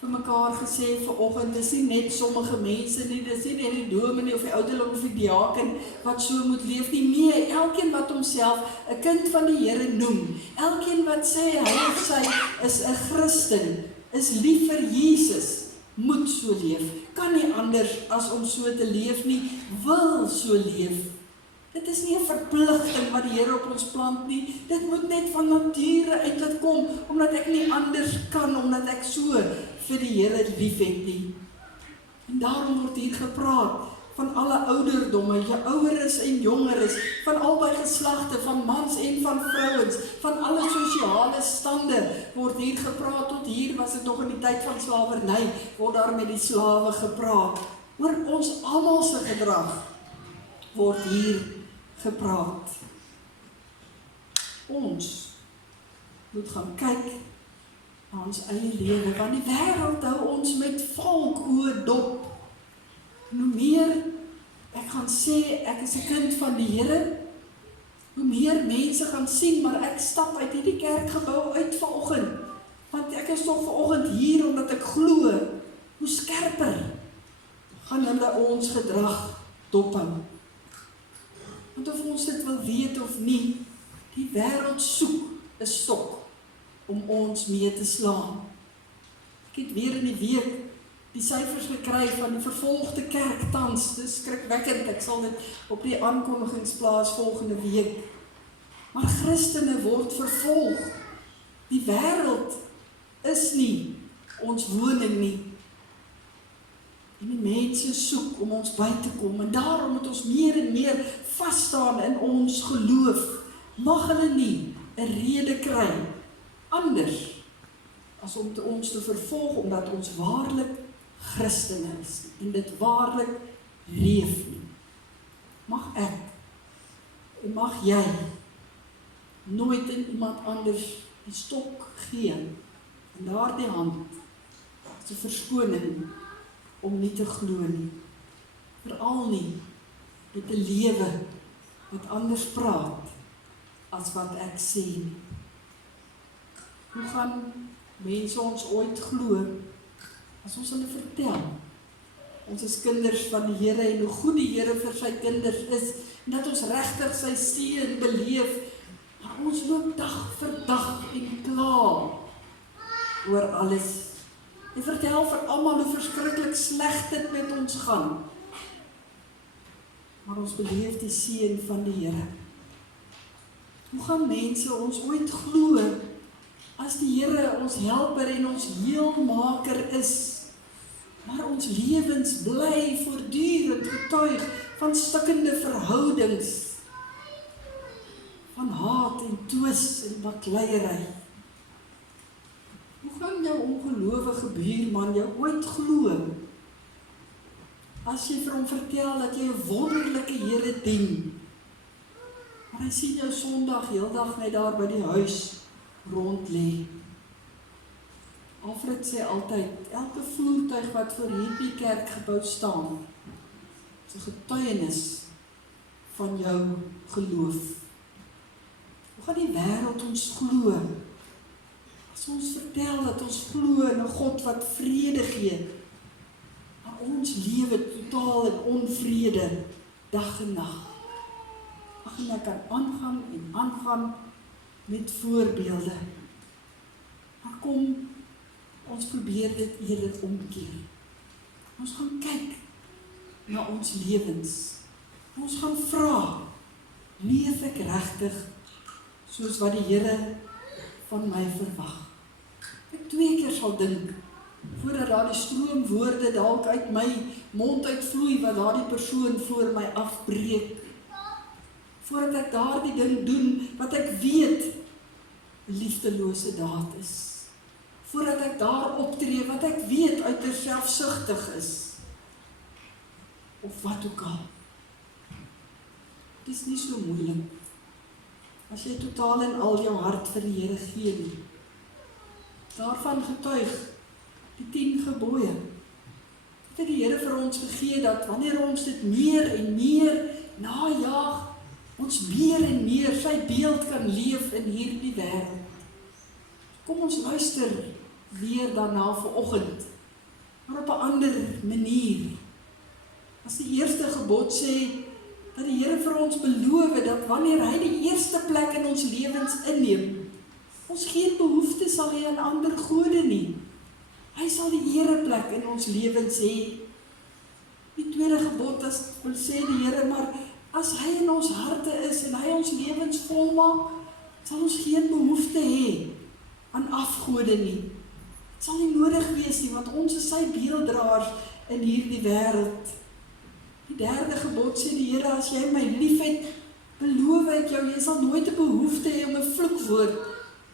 vir mekaar gesê vanoggend. Dis nie net sommige mense nie, dis nie net die dominee of die ouderling of die diaken wat so moet leef nie. Nee, elkeen wat homself 'n kind van die Here noem, elkeen wat sê hy of sy is 'n Christen, is lief vir Jesus, moet so leef. Kan nie anders as om so te leef nie, wil so leef. Dit is nie 'n verpligting wat die Here op ons plant nie. Dit moet net van nature uit laat kom, omdat ek nie anders kan, omdat ek so vir die Here liefhet nie. En daarom word hier gepraat van alle ouderdomme, oueres en jongeres, van albei geslagte, van mans en van vrouens, van alle sosiale stande word hier gepraat. Tot hier was dit nog in die tyd van slawerny, word daar met die slawe gepraat. Oor ons almal se gedrag word hier gepraat. Ons moet gaan kyk na ons eie lewe, want die wêreld hou ons met valkoe dop. En hoe meer ek gaan sê ek is 'n kind van die Here, hoe meer mense gaan sien, maar ek stap uit hierdie kerkgebou uit vanoggend, want ek is nog vanoggend hier omdat ek glo, hoe skerper gaan hulle ons gedrag dophou. Want of ons dit wil weet of nie, die wêreld soek 'n stok om ons mee te slaan. Ek het weer in die week die syfers gekry van die vervolgde kerk tans. Dis skrikwekkend. Ek sal dit op die aankondigingsplaas volgende week. Maar Christene word vervolg. Die wêreld is nie ons woning nie. En die mense soek om ons by te kom, en daarom moet ons meer en meer vasstaan in ons geloof. Mag hulle nie 'n rede kry, anders as om ons te vervolg, omdat ons waarlik Christene is, en dit waarlik leef nie. Mag ek, en mag jy, nooit in iemand anders die stok gee, en daardie hand, as 'n verskoning, om nie te glo nie. Veral nie met 'n lewe wat anders praat as wat ek sê nie. Hoe gaan mense ons ooit glo as ons hulle vertel? Ons is kinders van die Here en hoe goed die Here vir sy kinders is en dat ons regtig sy seën beleef, maar ons loop dag vir dag en kla oor alles. En vertel vir almal hoe verskriklik sleg dit met ons gaan. Maar ons beleef die seën van die Here. Hoe gaan mense ons ooit glo as die Here ons helper en ons heelmaker is, maar ons lewens bly voortdurend getuig van stikkende verhoudings, van haat en twis en bakleierery? Hoe gaan jou ongelowige buurman jou ooit glo as jy vir hom vertel dat jy 'n wonderlike Here dien, maar hy sien jou Sondag heeldag net daar by die huis rond lê? Alfred sê altyd, elke voertuig wat voor hierdie kerkgebou staan, is 'n getuienis van jou geloof. Hoe gaan die wêreld ons glo as ons vertel dat ons glo in 'n God wat vrede gee, maar ons lewe totaal in onvrede, dag en nag? Ag, en ek kan aangaan en aangaan met voorbeelde. Maar kom, ons probeer dit eerder omkeer. Ons gaan kyk na ons lewens. Ons gaan vra, leef ek regtig soos wat die Here van my verwag? Ek 2 keer sal dink, voordat daar die stroom woorde dalk uit my mond uitvloei, wat daardie persoon voor my afbreek. Voordat ek daardie ding doen, wat ek weet, 'n liefdelose daad is. Voordat ek daar optree, wat ek weet uiters selfsugtig is. Of wat ook al. Dit is nie so moeilik, as jy totaal en al jou hart vir die Here gee nie. Daarvan getuig die 10 gebooie. Het die Here vir ons gegee dat wanneer ons dit meer en meer najaag, ons meer en meer sy beeld kan leef in hierdie wêreld. Kom ons luister weer daarna vanoggend, maar op 'n ander manier. As die eerste gebod sê, dat die Here vir ons beloof dat wanneer hy die eerste plek in ons lewens inneem, ons geen behoefte sal hê aan ander gode nie. Hy sal die ereplek in ons lewens hê. Die tweede gebod wil sê die Here, maar as hy in ons harte is en hy ons lewens volmaak, sal ons geen behoefte hê aan afgode nie. Dit sal nie nodig wees nie, want ons is sy beelddraers in hierdie wêreld. Die derde gebod sê die Here, as jy my liefhet, beloof ek jou, jy sal nooit 'n behoefte hê om 'n vloekwoord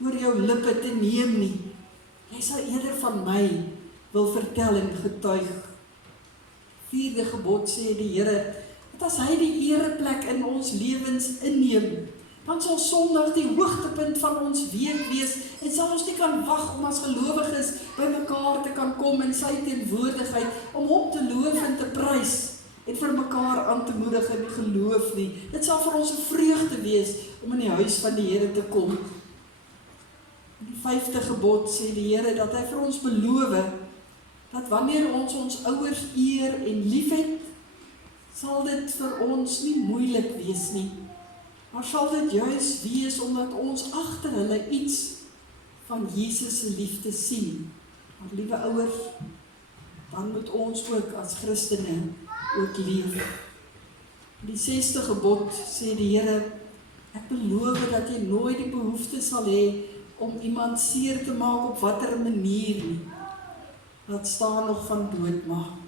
oor jou lippe te neem nie. Jy sal eerder van my wil vertel en getuig. Vierde gebod sê die Here, dat as hy die ereplek in ons lewens inneem, dan sal Sondag die hoogtepunt van ons week wees en sal ons nie kan wag om as gelowiges by mekaar te kan kom in sy teenwoordigheid, om hom te loof en te prys en vir mekaar aan te moedig in die geloof nie. Dit sal vir ons 'n vreugde wees om in die huis van die Here te kom. In die 5de gebod sê die Here dat hy vir ons beloof dat wanneer ons ons ouers eer en liefhet, sal dit vir ons nie moeilik wees nie, maar sal dit juis wees omdat ons agter hulle iets van Jesus se liefde sien. Maar liewe ouers, dan moet ons ook as Christene ook leef. In die 6de gebod sê die Here Ek beloof dat jy nooit die behoefte sal hê om iemand seer te maak op watter manier nie. Dat staan nog van doodmaak.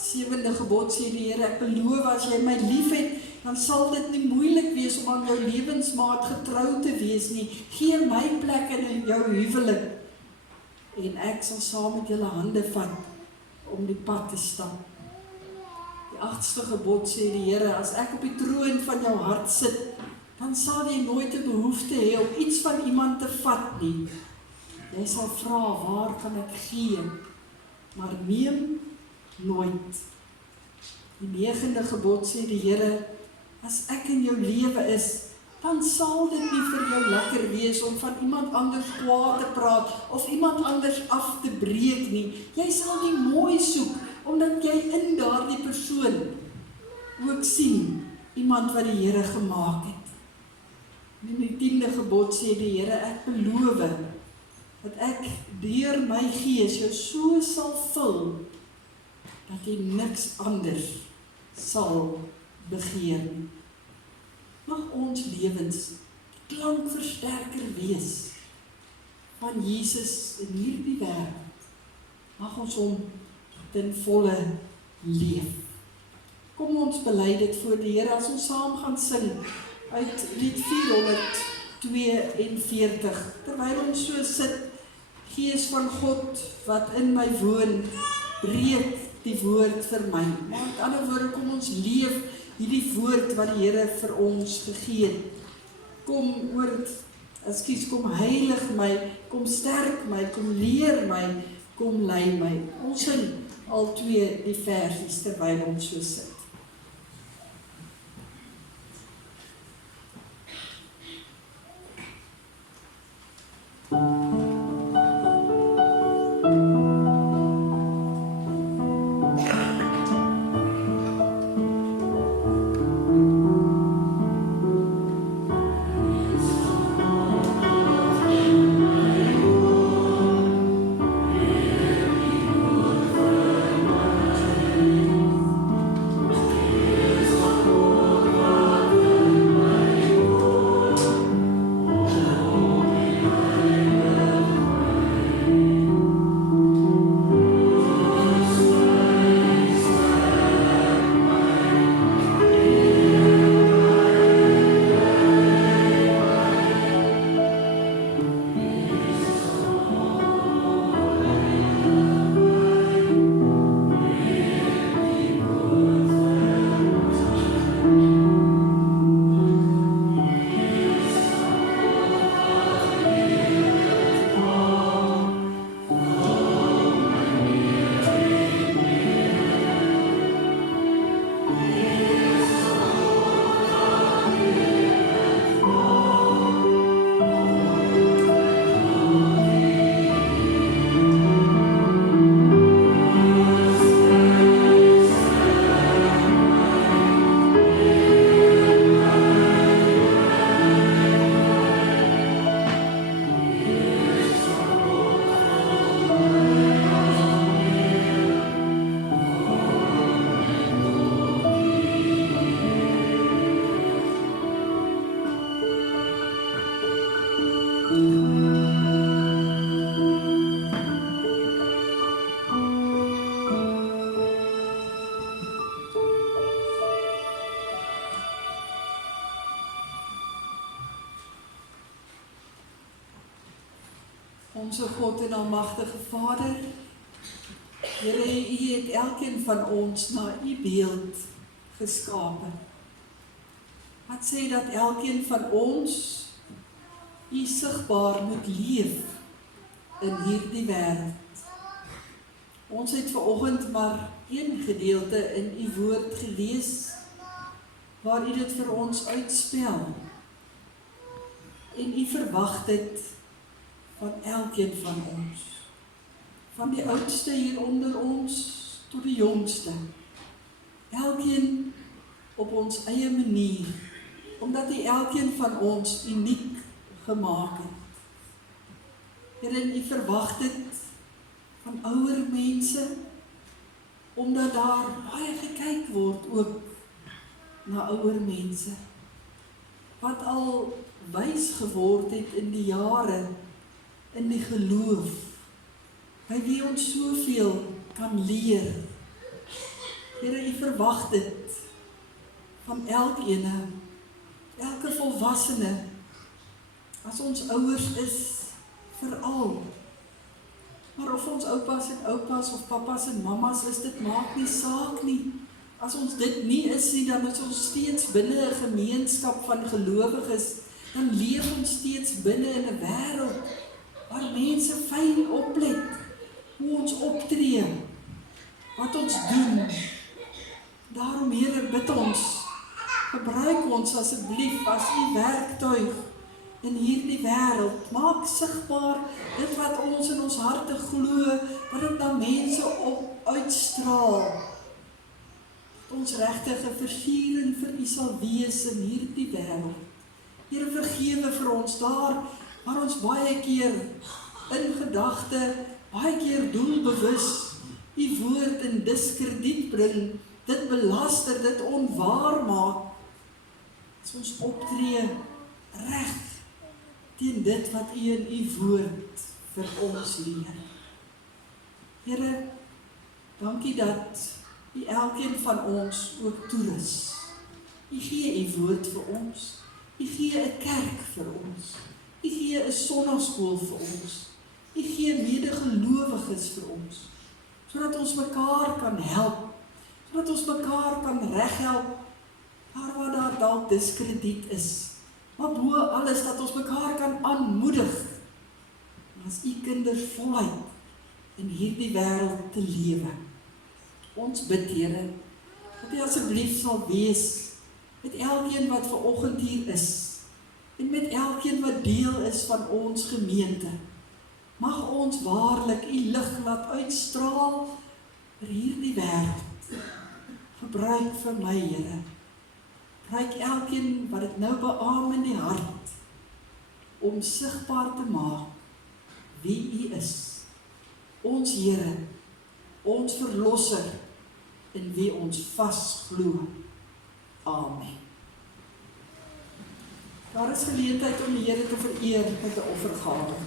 7de gebod sê die Here, ek beloof as jy my lief het, dan sal dit nie moeilik wees om aan jou lewensmaat getrou te wees nie. Gee my plek in jou huwelik en ek sal saam met julle hande vat om die pad te stap. Die 8ste gebod sê die Here, as ek op die troon van jou hart sit, dan sal jy nooit 'n behoefte hê om iets van iemand te vat nie. Jy sal vra, waar kan ek gee? Maar neem nooit. Die 9de gebod sê die Here, as ek in jou lewe is, dan sal dit nie vir jou lekker wees om van iemand anders kwaad te praat of iemand anders af te breek nie. Jy sal die mooi soek, omdat jy in daardie persoon ook sien iemand wat die Here gemaak het. In die 10de gebod sê die Here, ek beloof dat ek deur my Gees jou so sal vul, dat jy niks anders sal begeer nie. Mag ons lewens klankversterker wees van Jesus in hierdie wêreld. Mag ons hom ten volle leef. Kom ons bely dit voor die Here as ons saam gaan sing uit lied 442, terwyl ons so sit, Gees van God wat in my woon, breek die woord vir my. Maar met ander woorde, kom ons leef hierdie woord wat die Here vir ons gegee het. Kom kom heilig my, kom sterk my, kom leer my, kom lei my. Ons sing al twee die versies terwyl ons so sit. Onse God en almagtige Vader, Here, U het elkeen van ons na U beeld geskape. Wat sê dat elkeen van ons U sigbaar moet leef in hierdie wêreld. Ons het vanoggend maar een gedeelte in U woord gelees, waar U dit vir ons uitspel. En U verwag dit van elkeen van ons, van die oudste hier onder ons tot die jongste, elkeen op ons eie manier, omdat U elkeen van ons uniek gemaak het. Here, U verwag dit van ouer mense, omdat daar baie gekyk word ook na ouer mense. wat al wys geword het in die jare, in die geloof, by wie ons soveel kan leer. Here, U verwag dit van elkeen, elke volwassene, as ons ouers is, veral. Maar of ons oupas en oupas of papas en mamas is, dit maak nie saak nie. As ons dit nie is nie, dan is ons steeds binne 'n gemeenskap van gelowiges, dan leef ons steeds binne in 'n wêreld waar mense fyn oplet hoe ons optree, wat ons doen. Daarom, Here, bid ons, gebruik ons asseblief as U werktuig in hierdie wêreld. Maak sigbaar dit wat ons in ons harte glo, dat dit na mense uitstraal. Dat ons regtig 'n versiering vir U sal wees in hierdie wêreld. Here, vergewe vir ons daar waar ons baie keer in gedagte, baie keer doelbewus U woord in diskrediet bring, dit belaster, dit onwaar maak. As ons optree reg teen dit wat U in U woord vir ons leer. Here, dankie dat U elkeen van ons ook toerus. U gee U woord vir ons. U gee 'n kerk vir ons. U gee 'n sonnaskool vir ons. U gee medegelowiges vir ons, sodat ons mekaar kan help, sodat ons mekaar kan reghelp, daar waar daar dalk diskrediet is. Maar bo alles dat ons mekaar kan aanmoedig, as U kinders voluit in hierdie wêreld te lewe. Ons bid, Here, dat U asseblief sal wees met elkeen wat vanoggend hier is, en met elkeen wat deel is van ons gemeente. Mag ons waarlik U lig laat uitstraal vir hierdie wêreld. Gebruik vir my, Here. Gebruik elkeen wat dit nou beamoen in die hart, om sigbaar te maak wie U is. Ons Here, ons Verlosser, in wie ons vas glo. Amen. Daar is geleentheid om die Here te vereer met 'n offergawe.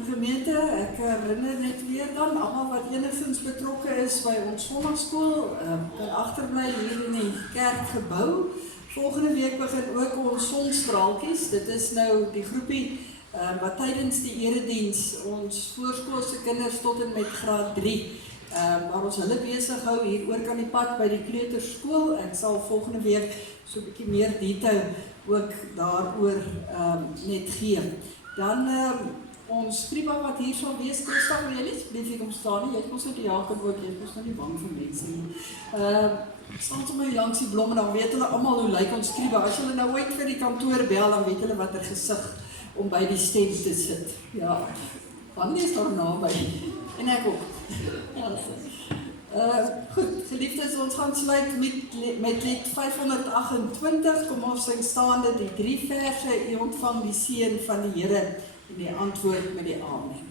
Gemeente, ek herinner net weer dan, almal wat enigstens betrokke is by ons sondagskool, kan agterbly hier in die kerkgebou. Volgende week begin ook ons sonstraaltjies. Dit is nou die groepie wat tydens die erediens ons voorskoolse kinders tot en met graad 3, waar ons hulle besig hou hier oor kan die pad by die kleuterskool. Ek sal volgende week so 'n bietjie meer detail ook daaroor net gee. Dan ons skriba wat hier sal wees, Christa, wil jy net asseblief hier kom staan nie? Jy het mos nou die Jakob ook, jy het mos nou nie bang vir mense nie. Staan sommer hier langs die blomme, dan weet hulle almal hoe lyk ons skriba. As hulle nou ooit vir die kantoor bel, dan weet hulle wat 'n gesig om by die stem te sit. Ja, dan is daar naby. En ek ook. Goed, geliefdes, ons gaan sluit met lied 528. Kom ons sing staande die 3 verse. U ontvang die seën van die Here en die antwoord met die amen.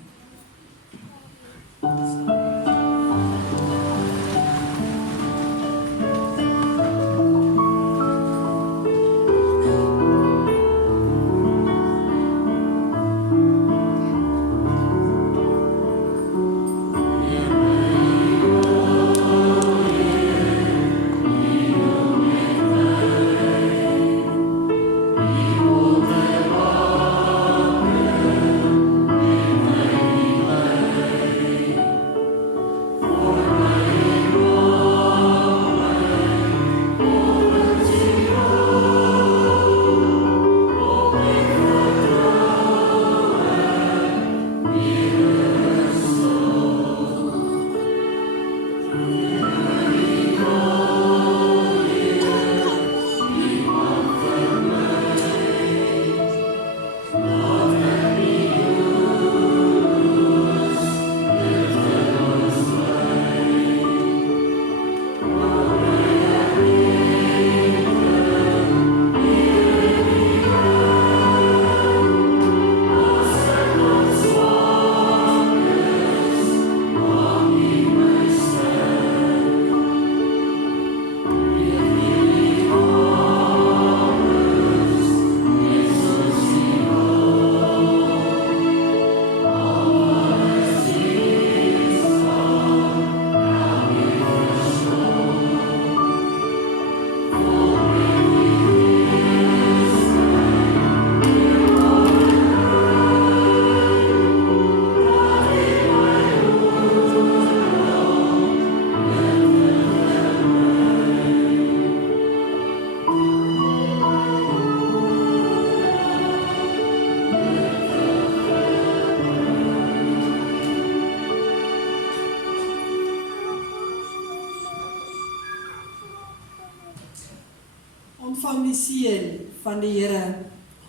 Ontvang die seën van die Here.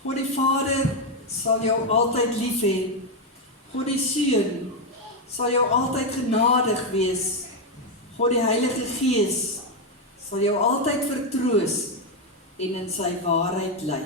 God die Vader sal jou altyd lief hê. God die Seun sal jou altyd genadig wees. God die Heilige Gees sal jou altyd vertroos en in sy waarheid lei.